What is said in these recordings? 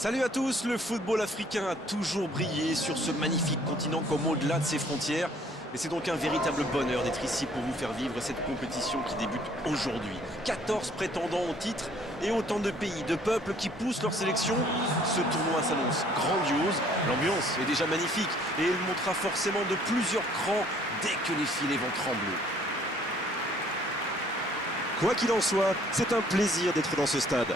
Salut à tous, le football africain a toujours brillé sur ce magnifique continent comme au-delà de ses frontières. Et c'est donc un véritable bonheur d'être ici pour vous faire vivre cette compétition qui débute aujourd'hui. 14 prétendants au titre et autant de pays, de peuples qui poussent leur sélection. Ce tournoi s'annonce grandiose, l'ambiance est déjà magnifique et elle montera forcément de plusieurs crans dès que les filets vont trembler. Quoi qu'il en soit, c'est un plaisir d'être dans ce stade.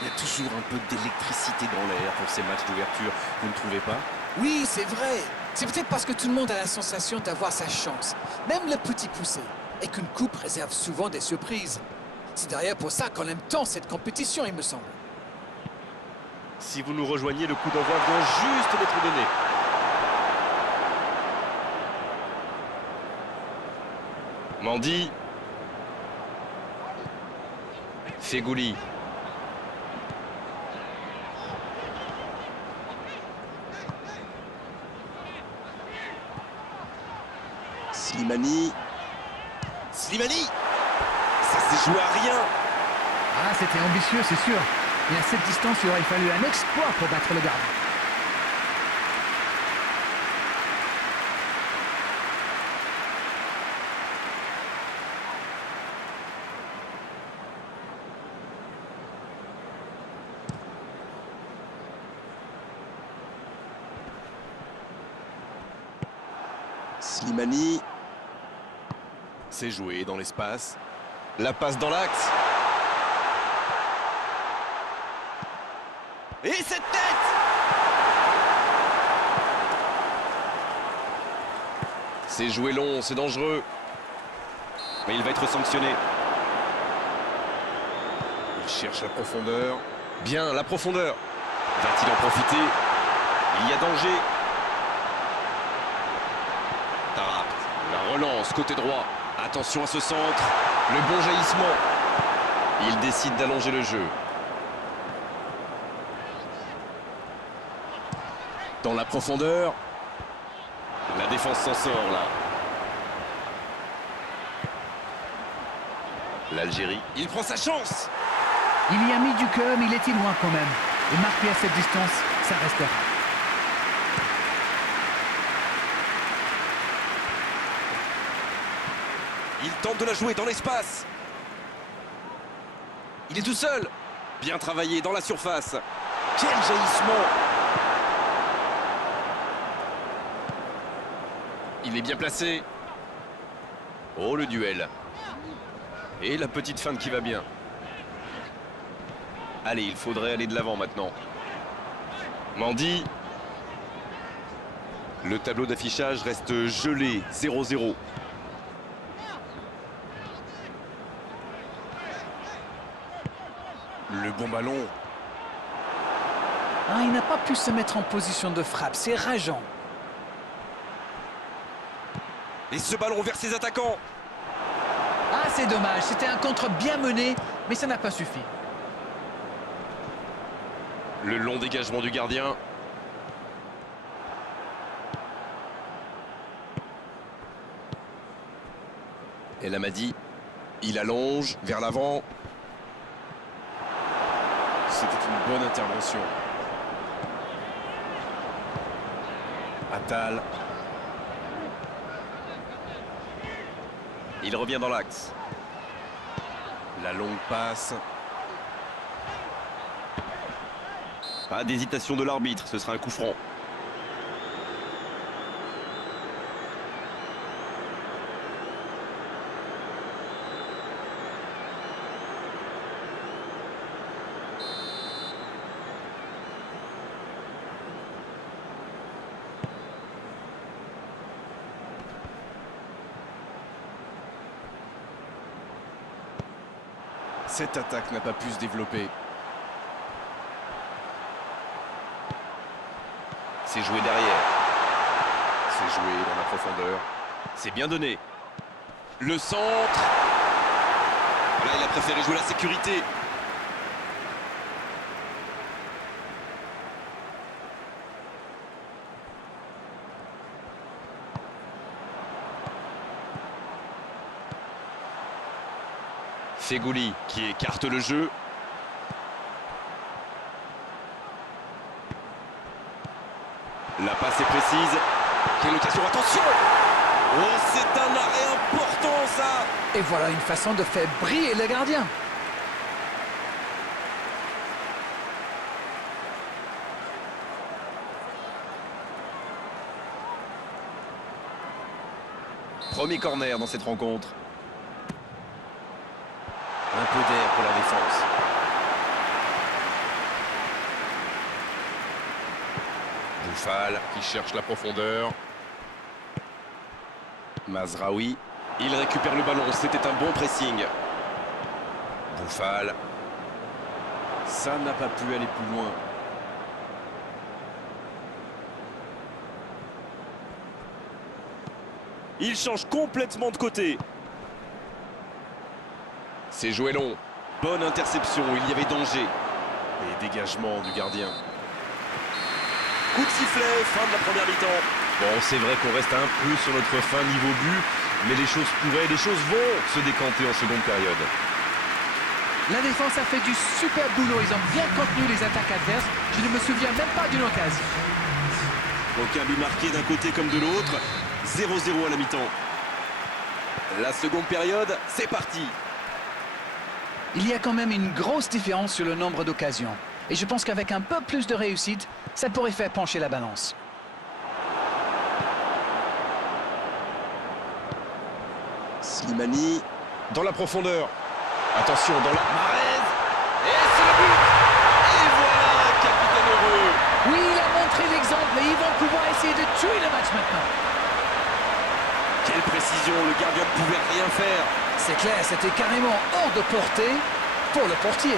Il y a toujours un peu d'électricité dans l'air pour ces matchs d'ouverture, vous ne trouvez pas? Oui, c'est vrai. C'est peut-être parce que tout le monde a la sensation d'avoir sa chance, même le petit poussé, et qu'une coupe réserve souvent des surprises. C'est d'ailleurs pour ça qu'on aime tant cette compétition, il me semble. Si vous nous rejoignez, le coup d'envoi vient juste d'être donné. Mendy. Fegouli. Slimani. Slimani. Ça s'est joué à rien. Ah, c'était ambitieux, c'est sûr. Et à cette distance, il aurait fallu un exploit pour battre le gardien. Slimani. C'est joué dans l'espace. La passe dans l'axe. Et cette tête! C'est joué long, c'est dangereux. Mais il va être sanctionné. Il cherche la profondeur. Bien, la profondeur. Va-t-il en profiter? Il y a danger. Tarap, la relance, côté droit. Attention à ce centre. Le bon jaillissement. Il décide d'allonger le jeu. Dans la profondeur. La défense s'en sort là. L'Algérie. Il prend sa chance. Il y a mis du cœur, mais il était loin quand même. Et marquer à cette distance, ça restera. Il tente de la jouer dans l'espace. Il est tout seul. Bien travaillé dans la surface. Quel jaillissement. Il est bien placé. Oh, le duel. Et la petite feinte qui va bien. Allez, il faudrait aller de l'avant maintenant. Mendy. Le tableau d'affichage reste gelé, 0-0. Le bon ballon. Ah, il n'a pas pu se mettre en position de frappe, c'est rageant. Et ce ballon vers ses attaquants. Ah, c'est dommage, c'était un contre bien mené, mais ça n'a pas suffi. Le long dégagement du gardien. El Amadi. Il allonge vers l'avant. C'était une bonne intervention. Attal. Il revient dans l'axe. La longue passe. Pas d'hésitation de l'arbitre, ce sera un coup franc. Cette attaque n'a pas pu se développer. C'est joué derrière. C'est joué dans la profondeur. C'est bien donné. Le centre. Là, il a préféré jouer la sécurité. Fegouli qui écarte le jeu. La passe est précise. Quelle occasion, attention! Oh, c'est un arrêt important, ça! Et voilà une façon de faire briller le gardien. Premier corner dans cette rencontre. Un peu d'air pour la défense. Boufal qui cherche la profondeur. Mazraoui. Il récupère le ballon. C'était un bon pressing. Boufal. Ça n'a pas pu aller plus loin. Il change complètement de côté. C'est joué long. Bonne interception, il y avait danger. Et dégagement du gardien. Coup de sifflet, fin de la première mi-temps. Bon, c'est vrai qu'on reste un peu sur notre fin niveau but, mais les choses vont se décanter en seconde période. La défense a fait du super boulot. Ils ont bien contenu les attaques adverses. Je ne me souviens même pas d'une occasion. Aucun but marqué d'un côté comme de l'autre. 0-0 à la mi-temps. La seconde période, c'est parti. Il y a quand même une grosse différence sur le nombre d'occasions. Et je pense qu'avec un peu plus de réussite, ça pourrait faire pencher la balance. Slimani. Dans la profondeur. Attention, dans la... Mahrez. Et c'est le but. Et voilà, capitaine heureux. Oui, il a montré l'exemple et ils vont pouvoir essayer de tuer le match maintenant. Quelle précision, le gardien ne pouvait rien faire. C'est clair, c'était carrément hors de portée pour le portier.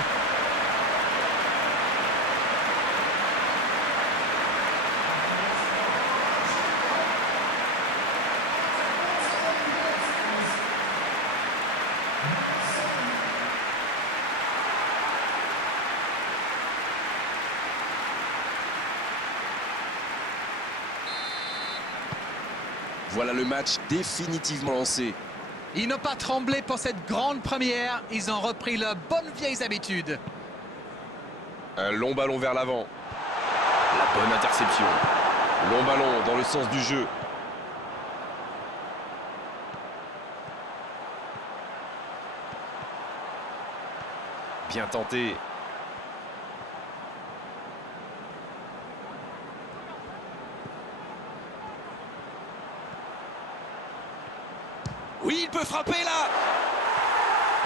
Voilà le match définitivement lancé. Ils n'ont pas tremblé pour cette grande première. Ils ont repris leurs bonnes vieilles habitudes. Un long ballon vers l'avant. La bonne interception. Long ballon dans le sens du jeu. Bien tenté. Oui, il peut frapper là.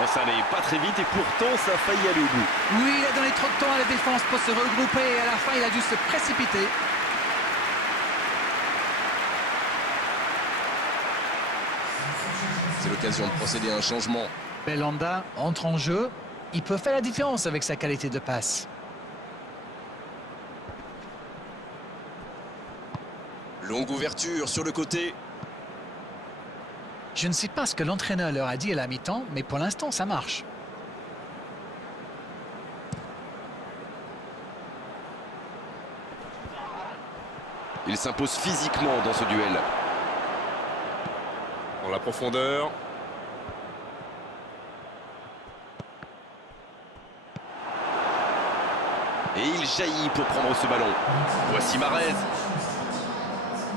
Oh, ça n'allait pas très vite et pourtant ça a failli aller au bout. Oui, il a donné trop de temps à la défense pour se regrouper et à la fin, il a dû se précipiter. C'est l'occasion de procéder à un changement. Belhanda entre en jeu. Il peut faire la différence avec sa qualité de passe. Longue ouverture sur le côté. Je ne sais pas ce que l'entraîneur leur a dit à la mi-temps, mais pour l'instant, ça marche. Il s'impose physiquement dans ce duel. Dans la profondeur. Et il jaillit pour prendre ce ballon. Voici Mahrez.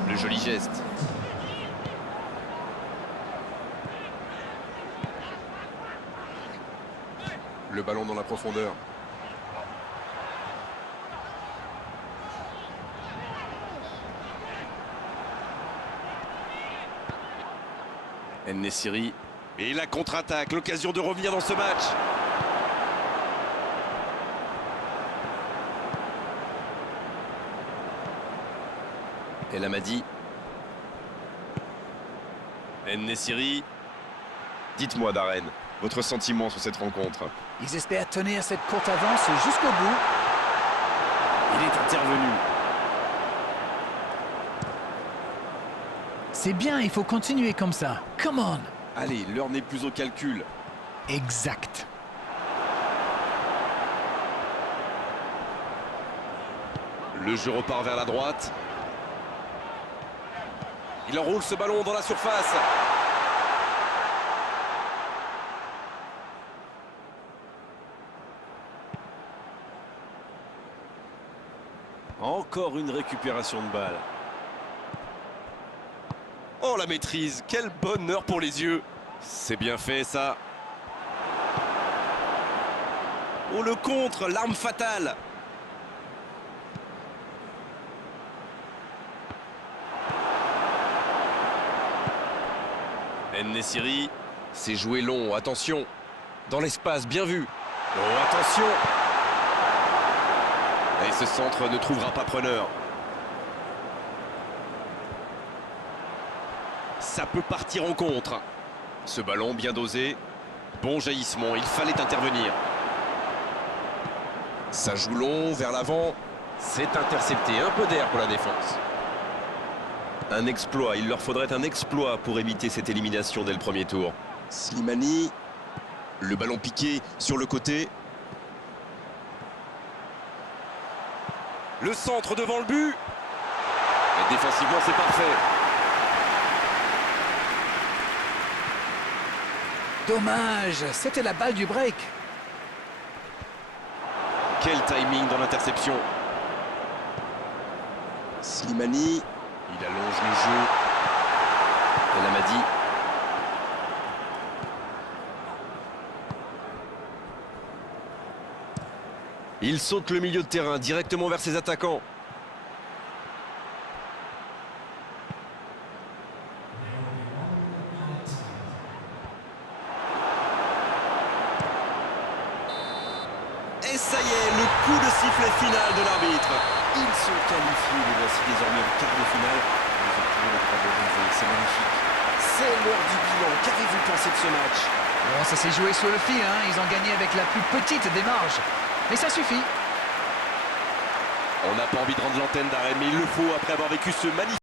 Le joli geste. Le ballon dans la profondeur. En-Nesyri. Et la contre-attaque, l'occasion de revenir dans ce match. El Amadi. En-Nesyri. Dites-moi, Darren, votre sentiment sur cette rencontre. Ils espèrent tenir cette courte avance jusqu'au bout. Il est intervenu. C'est bien, il faut continuer comme ça. Come on. Allez, l'heure n'est plus au calcul. Exact. Le jeu repart vers la droite. Il enroule ce ballon dans la surface. Encore une récupération de balle. Oh, la maîtrise, quel bonheur pour les yeux. C'est bien fait, ça. Oh, le contre, l'arme fatale. En-Nesyri, c'est joué long, attention. Dans l'espace, bien vu. Oh, attention. Et ce centre ne trouvera pas preneur. Ça peut partir en contre. Ce ballon bien dosé. Bon jaillissement, il fallait intervenir. Ça joue long, vers l'avant. C'est intercepté, un peu d'air pour la défense. Un exploit, il leur faudrait un exploit pour éviter cette élimination dès le premier tour. Slimani. Le ballon piqué sur le côté. Le centre devant le but. Et défensivement, c'est parfait. Dommage, c'était la balle du break. Quel timing dans l'interception. Slimani. Il allonge le jeu. El Amadi. Il saute le milieu de terrain directement vers ses attaquants. Et ça y est, le coup de sifflet final de l'arbitre. Ils sont qualifiés, les voici désormais en quart de finale. Ils ont trouvé le droit de rêver, c'est magnifique. C'est l'heure du bilan, qu'avez-vous pensé de ce match? Bon, ça s'est joué sur le fil, hein. Ils ont gagné avec la plus petite des marges. Mais ça suffit. On n'a pas envie de rendre l'antenne d'arrêt, mais il le faut après avoir vécu ce magnifique...